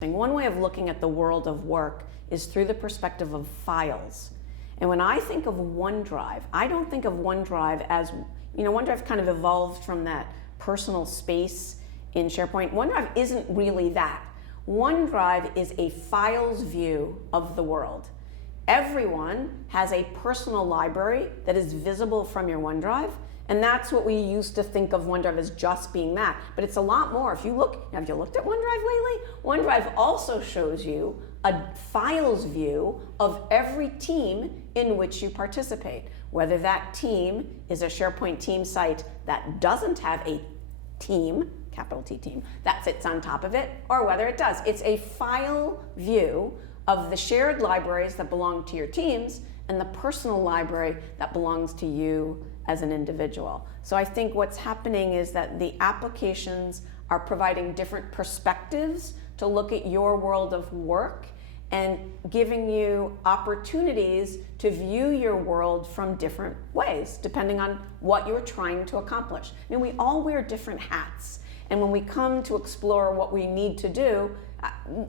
One way of looking at the world of work is through the perspective of files. And when I think of OneDrive, I don't think of OneDrive as, OneDrive kind of evolved from that personal space in SharePoint. OneDrive isn't really that. OneDrive is a files view of the world. Everyone has a personal library that is visible from your OneDrive, and that's what we used to think of OneDrive as just being that. But it's a lot more. Have you looked at OneDrive lately? OneDrive also shows you a files view of every team in which you participate. Whether that team is a SharePoint team site that doesn't have a team, capital T team, that sits on top of it, or whether it does. It's a file view of the shared libraries that belong to your teams and the personal library that belongs to you as an individual. So I think what's happening is that the applications are providing different perspectives to look at your world of work and giving you opportunities to view your world from different ways, depending on what you're trying to accomplish. We all wear different hats. And when we come to explore what we need to do,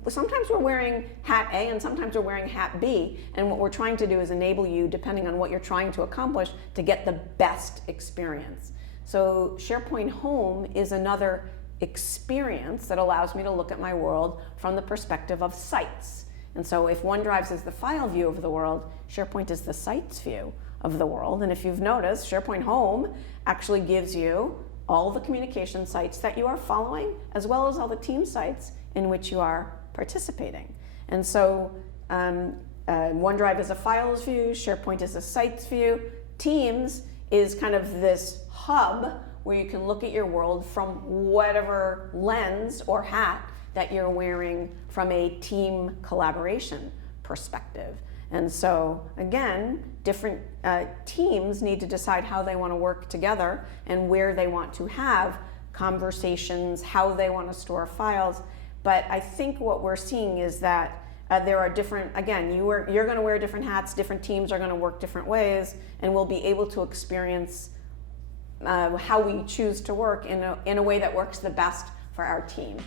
sometimes we're wearing hat A and sometimes we're wearing hat B, and what we're trying to do is enable you, depending on what you're trying to accomplish, to get the best experience. So SharePoint Home is another experience that allows me to look at my world from the perspective of sites. And so if OneDrive is the file view of the world, SharePoint is the sites view of the world. And if you've noticed, SharePoint Home actually gives you all the communication sites that you are following, as well as all the team sites in which you are participating. And so OneDrive is a files view, SharePoint is a sites view, Teams is kind of this hub where you can look at your world from whatever lens or hat that you're wearing from a team collaboration perspective. And so again, different teams need to decide how they want to work together and where they want to have conversations, how they want to store files. But I think what we're seeing is that there are different, again, you're going to wear different hats, different teams are going to work different ways, and we'll be able to experience how we choose to work in a way that works the best for our team.